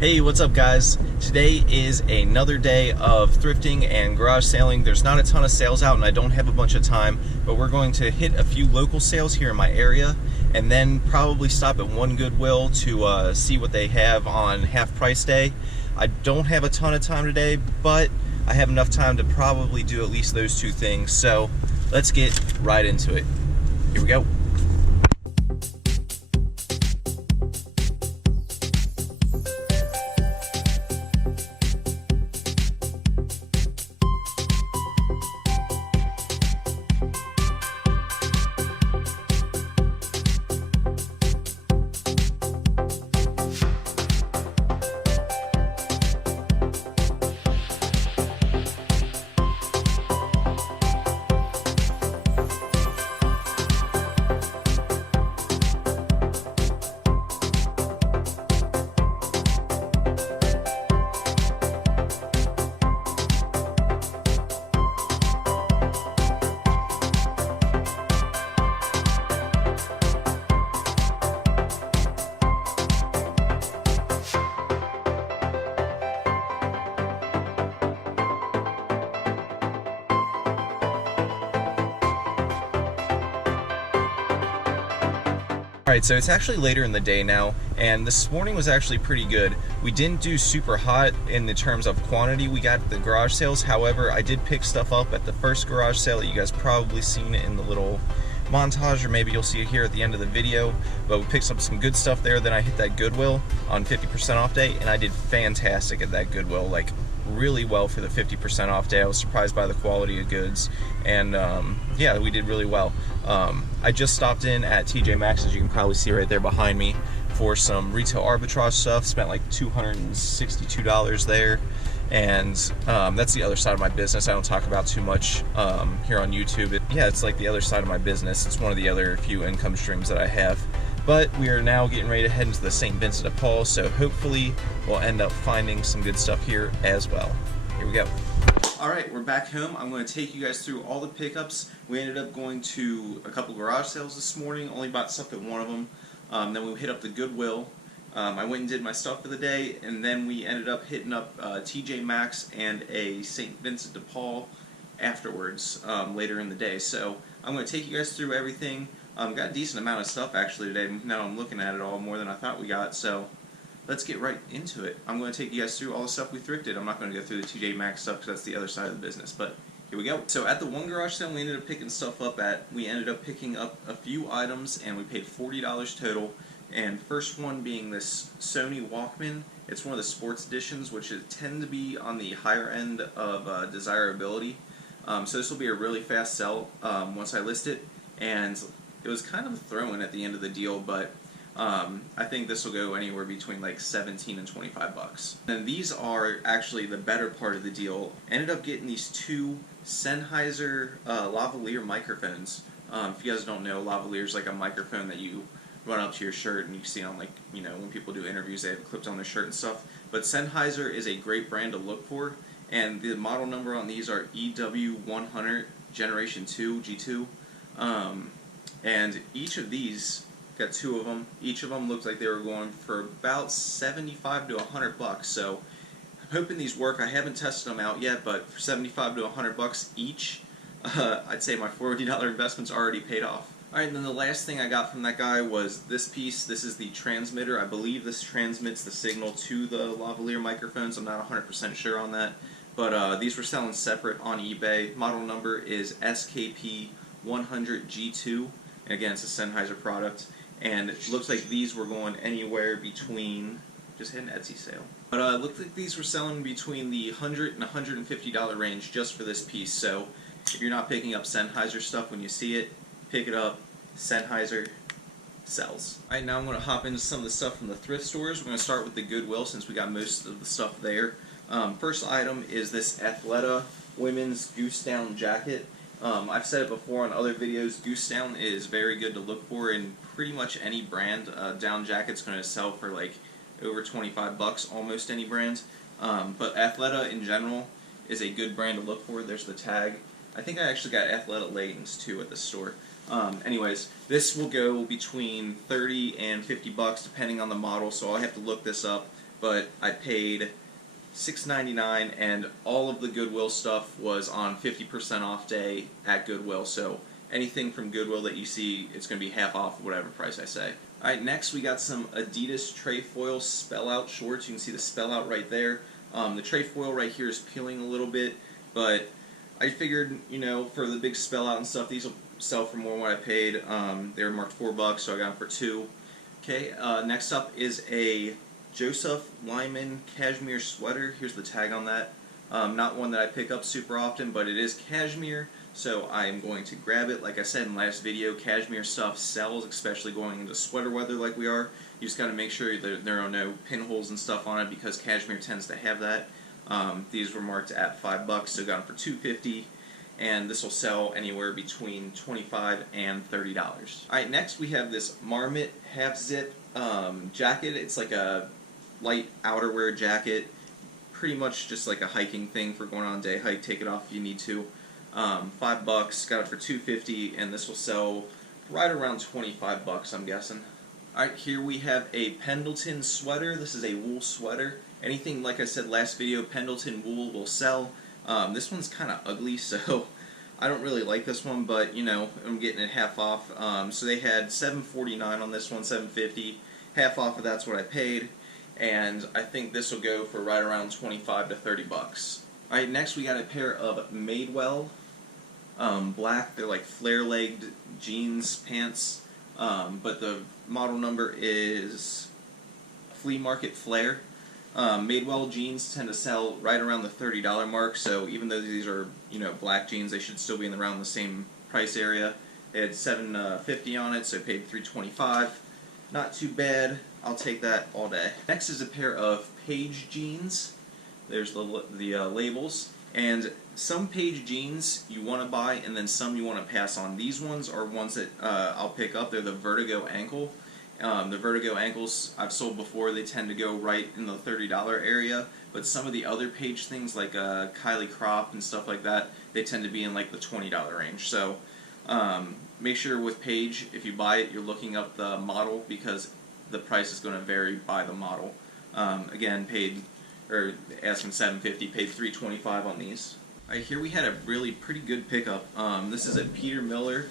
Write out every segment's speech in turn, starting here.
Hey, what's up guys? Today is another day of thrifting and garage sailing. There's not a ton of sales out and I don't have a bunch of time, but we're going to hit a few local sales here in my area and then probably stop at one Goodwill to see what they have on half price day. I don't have a ton of time today, but I have enough time to probably do at least those two things. So let's get right into it. Here we go. Alright, so it's actually later in the day now, and this morning was actually pretty good. We didn't do super hot in the terms of quantity we got at the garage sales. However, I did pick stuff up at the first garage sale that you guys probably seen in the little montage, or maybe you'll see it here at the end of the video. But we picked up some good stuff there. Then I hit that Goodwill on 50% off day, and I did fantastic at that Goodwill, like really well for the 50% off day. I was surprised by the quality of goods, and yeah, we did really well. I just stopped in at TJ Maxx, as you can probably see right there behind me, for some retail arbitrage stuff. Spent like $262 there, and that's the other side of my business. I don't talk about too much here on YouTube. Yeah, it's like the other side of my business. It's one of the other few income streams that I have. But we are now getting ready to head into the St. Vincent de Paul, so hopefully we'll end up finding some good stuff here as well. Here we go. Alright, we're back home. I'm going to take you guys through all the pickups. We ended up going to a couple garage sales this morning, only bought stuff at one of them. Then we hit up the Goodwill. I went and did my stuff for the day, and then we ended up hitting up TJ Maxx and a St. Vincent de Paul afterwards, later in the day. So I'm going to take you guys through everything. Got a decent amount of stuff actually today. Now I'm looking at it all, more than I thought we got, so let's get right into it. I'm going to take you guys through all the stuff we thrifted. I'm not going to go through the TJ Maxx stuff because that's the other side of the business, but here we go. So at the one garage sale we ended up picking stuff up at, we ended up picking up a few items and we paid $40 total. And first one being this Sony Walkman. It's one of the sports editions, which tend to be on the higher end of desirability. So this will be a really fast sell once I list it. And it was kind of a throw-in at the end of the deal, but I think this will go anywhere between like 17 and 25 bucks. And these are actually the better part of the deal. Ended up getting these two Sennheiser lavalier microphones. If you guys don't know, lavalier is like a microphone that you run up to your shirt and you see on, like, you know, when people do interviews they have it clipped on their shirt and stuff. But Sennheiser is a great brand to look for, and the model number on these are EW100 Generation 2 G2. And each of these, got two of them, each of them looked like they were going for about 75 to 100 bucks. So I'm hoping these work. I haven't tested them out yet, but for 75 to 100 bucks each, I'd say my $40 investment's already paid off. Alright, and then the last thing I got from that guy was this piece. This is the transmitter. I believe this transmits the signal to the lavalier microphones. I'm not 100% sure on that, but these were selling separate on eBay. Model number is SKP100G2. And again, it's a Sennheiser product, and it looks like these were going anywhere between, just hit an Etsy sale, but it looked like these were selling between the $100 and $150 range just for this piece. So if you're not picking up Sennheiser stuff when you see it, pick it up. Sennheiser sells. Alright, now I'm going to hop into some of the stuff from the thrift stores. We're going to start with the Goodwill since we got most of the stuff there. First item is this Athleta women's goose down jacket. I've said it before on other videos, goose down is very good to look for in pretty much any brand. Down jacket's going to sell for like over 25 bucks, almost any brand. But Athleta in general is a good brand to look for. There's the tag. I think I actually got Athleta leggings too at the store. Anyways, this will go between 30 and 50 bucks depending on the model, so I'll have to look this up. but I paid $6.99, and all of the Goodwill stuff was on 50% off day at Goodwill. So anything from Goodwill that you see, it's going to be half off whatever price I say. Alright, next we got some Adidas Trefoil spell out shorts. You can see the spell out right there. The trefoil right here is peeling a little bit, but I figured, you know, for the big spell out and stuff, these will sell for more than what I paid. They were marked $4, so I got them for $2. Okay, next up is a Joseph Lyman cashmere sweater. Here's the tag on that. Not one that I pick up super often, but it is cashmere, so I am going to grab it. Like I said in the last video, cashmere stuff sells, especially going into sweater weather like we are. You just got to make sure that there are no pinholes and stuff on it, because cashmere tends to have that. These were marked at $5, so got them for $2.50, and this will sell anywhere between $25 and $30. Alright, next we have this Marmot half-zip jacket. It's like a light outerwear jacket, pretty much just like a hiking thing for going on a day hike. Take it off if you need to. $5, got it for $2.50, and this will sell right around $25, I'm guessing. Alright, here we have a Pendleton sweater. This is a wool sweater. Anything, like I said last video, Pendleton wool will sell. This one's kind of ugly, so I don't really like this one, but you know, I'm getting it half off. So they had $7.49 on this one, $7.50. Half off of that's what I paid, and I think this will go for right around $25 to $30. Alright, next we got a pair of Madewell black. They're like flare-legged jeans pants, but the model number is Flea Market Flare. Madewell jeans tend to sell right around the $30 mark, so even though these are, you know, black jeans, they should still be in around the same price area. They had $7.50 on it, so I paid $3.25. Not too bad. I'll take that all day. Next is a pair of Page jeans. There's the labels. And some Page jeans you want to buy, and then some you want to pass on. These ones are ones that I'll pick up. They're the Vertigo ankle. The Vertigo ankles I've sold before. They tend to go right in the $30 area. But some of the other Page things, like Kylie Crop and stuff like that, they tend to be in like the $20 range. So make sure with Page, if you buy it, you're looking up the model, because the price is going to vary by the model. Again, asking $7.50, paid $3.25 on these. Alright, here we had a really pretty good pickup. This is a Peter Miller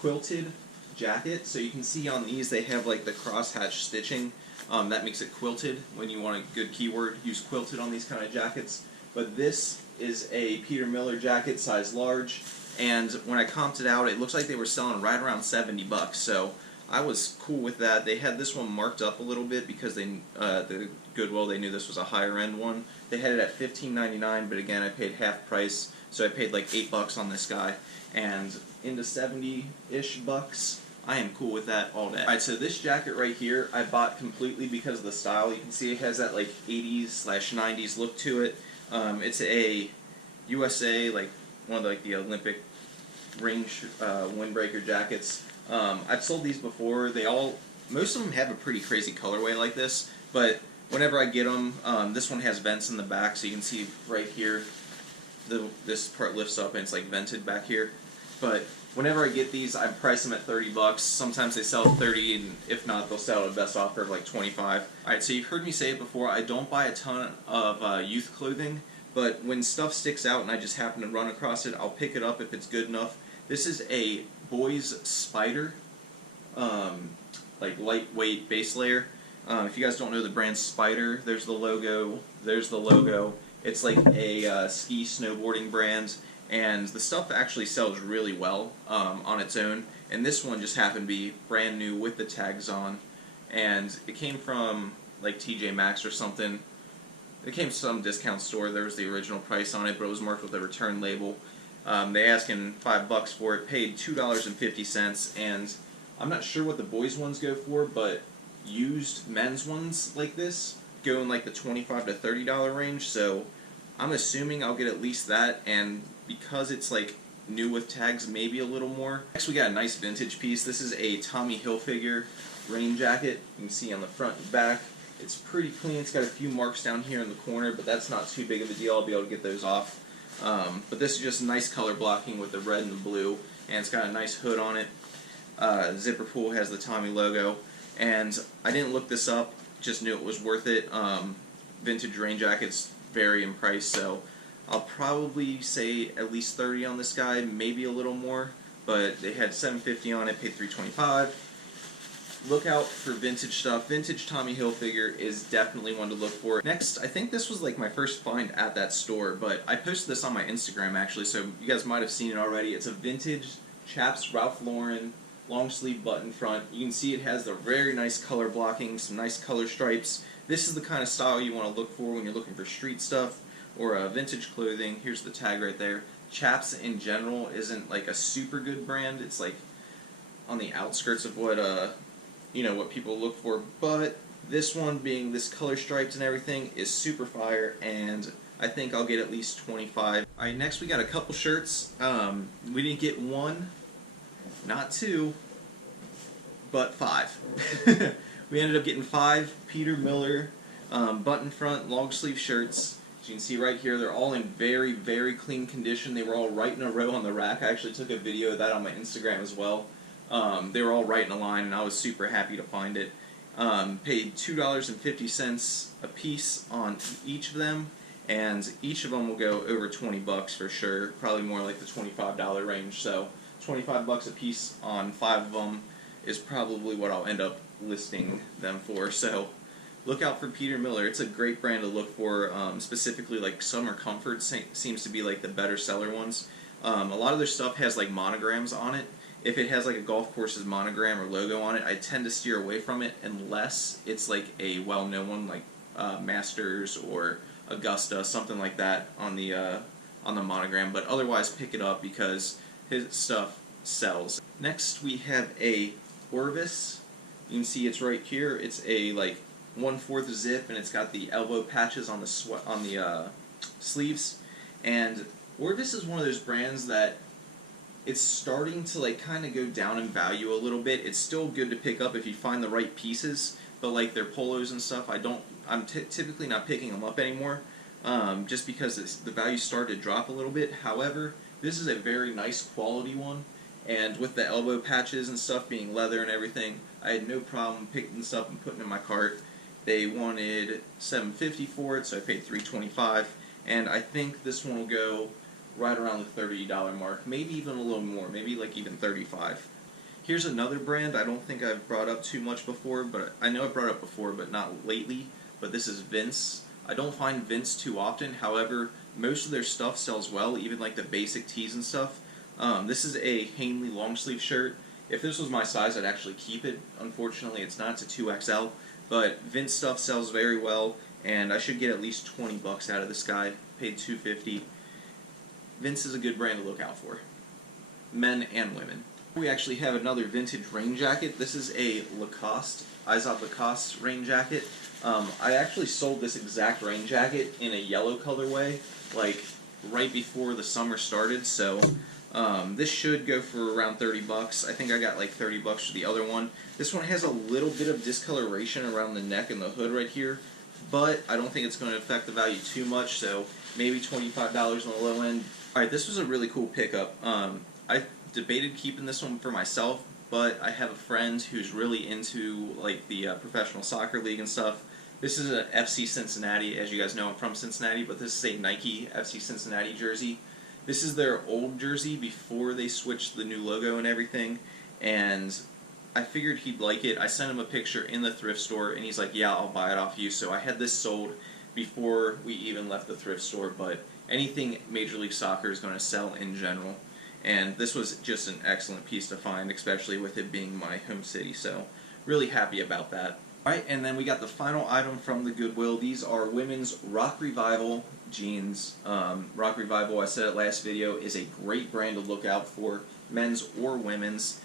quilted jacket. So you can see on these they have like the crosshatch stitching. That makes it quilted. When you want a good keyword, use quilted on these kind of jackets. But this is a Peter Miller jacket, size large, and when I comped it out, it looks like they were selling right around $70. So I was cool with that. They had this one marked up a little bit because the Goodwill, they knew this was a higher end one. They had it at $15.99, but again, I paid half price, so I paid like $8 on this guy, and into 70-ish bucks. I am cool with that all day. Alright, so this jacket right here, I bought completely because of the style. You can see it has that like 80s/90s look to it. It's a USA, like one of like the Olympic range windbreaker jackets. I've sold these before. Most of them have a pretty crazy colorway like this, but whenever I get them, this one has vents in the back, so you can see right here, this part lifts up and it's like vented back here. But whenever I get these, I price them at $30. Sometimes they sell at $30, and if not, they'll sell at a best offer of like $25. Alright, so you've heard me say it before, I don't buy a ton of youth clothing, but when stuff sticks out and I just happen to run across it, I'll pick it up if it's good enough. This is a boys Spider, like lightweight base layer. If you guys don't know the brand Spider, there's the logo. There's the logo. It's like a ski snowboarding brand, and the stuff actually sells really well on its own. And this one just happened to be brand new with the tags on, and it came from like TJ Maxx or something. It came from some discount store. There was the original price on it, but it was marked with a return label. They asking $5 for it, paid $2.50, and I'm not sure what the boys ones go for, but used men's ones like this go in like the $25 to $30 range, so I'm assuming I'll get at least that, and because it's like new with tags, maybe a little more. Next we got a nice vintage piece. This is a Tommy Hilfiger rain jacket. You can see on the front and back. It's pretty clean. It's got a few marks down here in the corner, but that's not too big of a deal. I'll be able to get those off. But this is just nice color blocking with the red and the blue, and it's got a nice hood on it. Zipper pull has the Tommy logo, and I didn't look this up, just knew it was worth it. vintage rain jackets vary in price, so I'll probably say at least 30 on this guy, maybe a little more, but they had $750 on it, paid $325. Look out for vintage stuff. Vintage Tommy Hilfiger is definitely one to look for. Next, I think this was like my first find at that store, but I posted this on my Instagram actually, so you guys might have seen it already. It's a vintage Chaps Ralph Lauren long sleeve button front. You can see it has the very nice color blocking, some nice color stripes. This is the kind of style you want to look for when you're looking for street stuff or vintage clothing. Here's the tag right there. Chaps in general isn't like a super good brand. It's like on the outskirts of what you know, what people look for, but this one, being this color stripes and everything, is super fire, and I think I'll get at least 25. Alright, next we got a couple shirts. We didn't get one, not two, but 5. We ended up getting 5 Peter Miller button front long sleeve shirts. As you can see right here, they're all in very, very clean condition. They were all right in a row on the rack. I actually took a video of that on my Instagram as well. They were all right in a line, and I was super happy to find it. Paid $2.50 a piece on each of them, and each of them will go over 20 bucks for sure, probably more like the $25 range. So 25 bucks a piece on 5 of them is probably what I'll end up listing them for. So look out for Peter Miller. It's a great brand to look for. Specifically, like Summer Comfort seems to be like the better seller ones. A lot of their stuff has like monograms on it. If it has like a golf course's monogram or logo on it, I tend to steer away from it unless it's like a well-known one, like Masters or Augusta, something like that on the monogram. But otherwise, pick it up because his stuff sells. Next, we have a Orvis. You can see it's right here. It's a like 1/4 zip, and it's got the elbow patches on the sleeves. And Orvis is one of those brands that it's starting to like kind of go down in value a little bit. It's still good to pick up if you find the right pieces, but like their polos and stuff, I'm typically not picking them up anymore, just because the value started to drop a little bit. However, this is a very nice quality one, and with the elbow patches and stuff being leather and everything, I had no problem picking this up and putting it in my cart. They wanted $750 for it, so I paid $325, and I think this one will go right around the $30 mark, maybe even a little more, maybe like even $35. Here's another brand I don't think I've brought up too much before, but I know I've brought it up before, but not lately, but this is Vince. I don't find Vince too often, however, most of their stuff sells well, even like the basic tees and stuff. This is a Hanley long sleeve shirt. If this was my size, I'd actually keep it. Unfortunately, it's not. It's a 2XL, but Vince stuff sells very well, and I should get at least 20 bucks out of this guy. Paid $250. Vince is a good brand to look out for, men and women. We actually have another vintage rain jacket. This is a Lacoste, Izod Lacoste rain jacket. I actually sold this exact rain jacket in a yellow colorway, like right before the summer started, so this should go for around 30 bucks. I think I got like 30 bucks for the other one. This one has a little bit of discoloration around the neck and the hood right here, but I don't think it's going to affect the value too much, so maybe $25 on the low end. Alright, this was a really cool pickup. I debated keeping this one for myself, but I have a friend who's really into like the professional soccer league and stuff. This is a FC Cincinnati. As you guys know, I'm from Cincinnati, but this is a Nike FC Cincinnati jersey. This is their old jersey before they switched the new logo and everything, and I figured he'd like it. I sent him a picture in the thrift store, and he's like, yeah, I'll buy it off you. So I had this sold before we even left the thrift store, but anything Major League Soccer is going to sell in general, and this was just an excellent piece to find, especially with it being my home city, so really happy about that. Alright, and then we got the final item from the Goodwill. These are women's Rock Revival jeans. Rock Revival, I said it last video, is a great brand to look out for, men's or women's.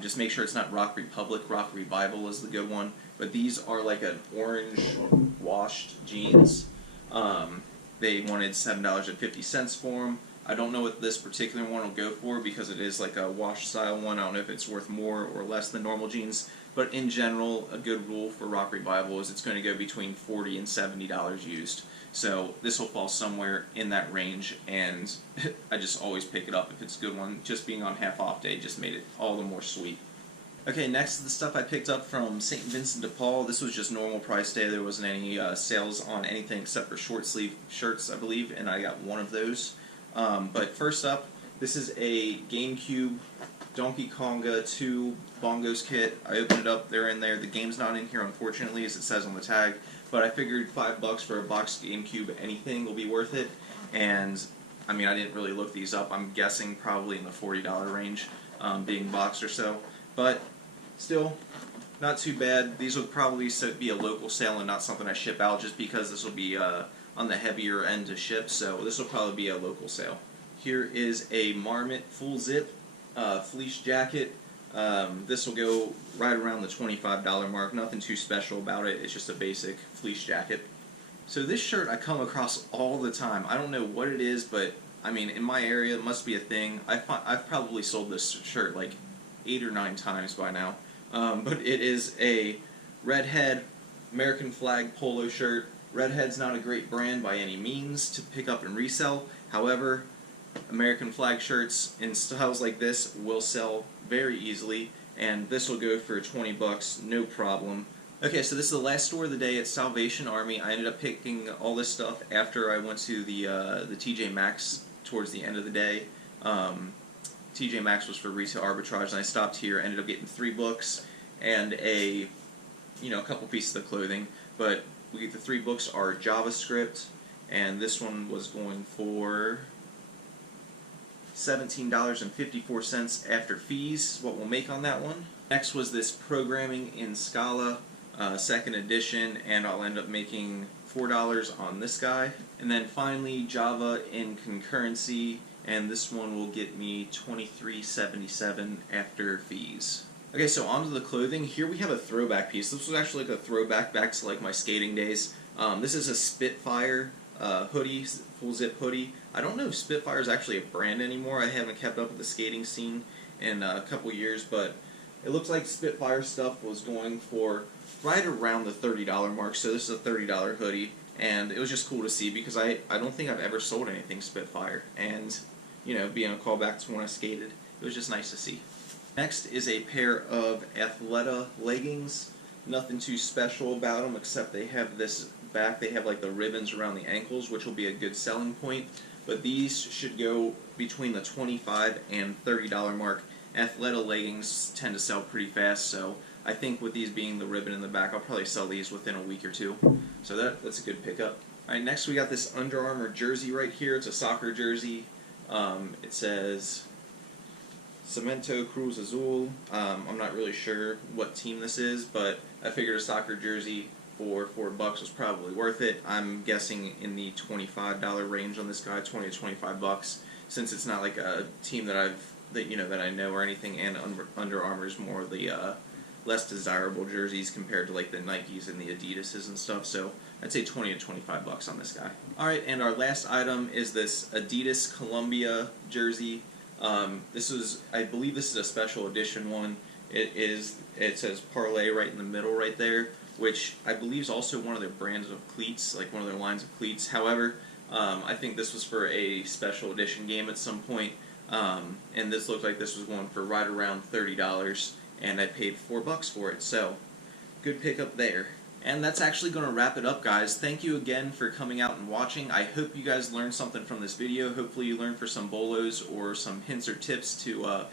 Just make sure it's not Rock Republic. Rock Revival is the good one, but these are like an orange washed jeans. They wanted $7.50 for them. I don't know what this particular one will go for because it is like a wash style one. I don't know if it's worth more or less than normal jeans, but in general, a good rule for Rock Revival is it's going to go between $40 and $70 used. So this will fall somewhere in that range, and I just always pick it up if it's a good one. Just being on half off day just made it all the more sweet. Okay, next is the stuff I picked up from St. Vincent de Paul. This was just normal price day. There wasn't any sales on anything except for short sleeve shirts, I believe, and I got one of those. But first up, this is a Gamecube Donkey Konga 2 bongos kit. I opened it up, they're in there. The game's not in here, unfortunately, as it says on the tag, but I figured $5 for a boxed Gamecube anything will be worth it. And I mean, I didn't really look these up. I'm guessing probably in the $40 range, being boxed or so. But still, not too bad. These will probably be a local sale and not something I ship out, just because this will be on the heavier end to ship, so this will probably be a local sale. Here is a Marmot full zip fleece jacket. This will go right around the $25 mark. Nothing too special about it. It's just a basic fleece jacket. So this shirt I come across all the time. I don't know what it is, but I mean, in my area it must be a thing. I've probably sold this shirt like 8 or 9 times by now. But it is a Redhead American flag polo shirt. Redhead's not a great brand by any means to pick up and resell. However, American flag shirts in styles like this will sell very easily, and this will go for 20 bucks, no problem. Okay, so this is the last store of the day at Salvation Army. I ended up picking all this stuff after I went to the TJ Maxx towards the end of the day. TJ Maxx was for retail arbitrage, and I stopped here, ended up getting 3 books and a couple pieces of clothing. But the 3 books are JavaScript, and this one was going for $17.54 after fees, what we'll make on that one. Next was this Programming in Scala, 2nd edition, and I'll end up making $4 on this guy. And then finally, Java in Concurrency, and this one will get me $23.77 after fees. Okay, so onto the clothing. Here we have a throwback piece. This was actually like a throwback back to like my skating days. This is a Spitfire hoodie, full zip hoodie. I don't know if Spitfire is actually a brand anymore. I haven't kept up with the skating scene in a couple years, but it looks like Spitfire stuff was going for right around the $30 mark, so this is a $30 hoodie, and it was just cool to see because I don't think I've ever sold anything Spitfire, and being a callback to when I skated, it was just nice to see. Next is a pair of Athleta leggings. Nothing too special about them except they have this back, they have like the ribbons around the ankles, which will be a good selling point, but these should go between the $25 and $30 mark. Athleta leggings tend to sell pretty fast, so I think with these being the ribbon in the back, I'll probably sell these within a week or 2. So that's a good pickup. Alright, next we got this Under Armour jersey right here. It's a soccer jersey. It says Cemento Cruz Azul. I'm not really sure what team this is, but I figured a soccer jersey for $4 was probably worth it. I'm guessing in the $25 range on this guy, 20 to 25 bucks, since it's not like a team that I know or anything, and Under Armour is more of the less desirable jerseys compared to like the Nikes and the Adidases and stuff. So I'd say 20 to 25 bucks on this guy. All right, and our last item is this Adidas Columbia jersey. I believe this is a special edition one. It says Parlay right in the middle right there, which I believe is also one of their brands of cleats, like one of their lines of cleats. However, I think this was for a special edition game at some point, and this looked like this was going for right around $30, and I paid $4 for it, so good pickup there. And that's actually going to wrap it up, guys. Thank you again for coming out and watching. I hope you guys learned something from this video. Hopefully you learned for some bolos or some hints or tips to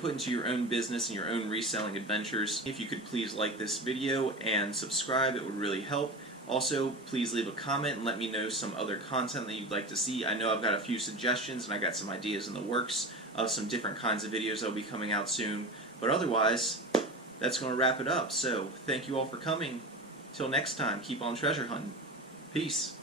put into your own business and your own reselling adventures. If you could please like this video and subscribe, it would really help. Also, please leave a comment and let me know some other content that you'd like to see. I know I've got a few suggestions and I got some ideas in the works of some different kinds of videos that will be coming out soon. But otherwise, that's going to wrap it up. So, thank you all for coming. Till next time, keep on treasure hunting. Peace.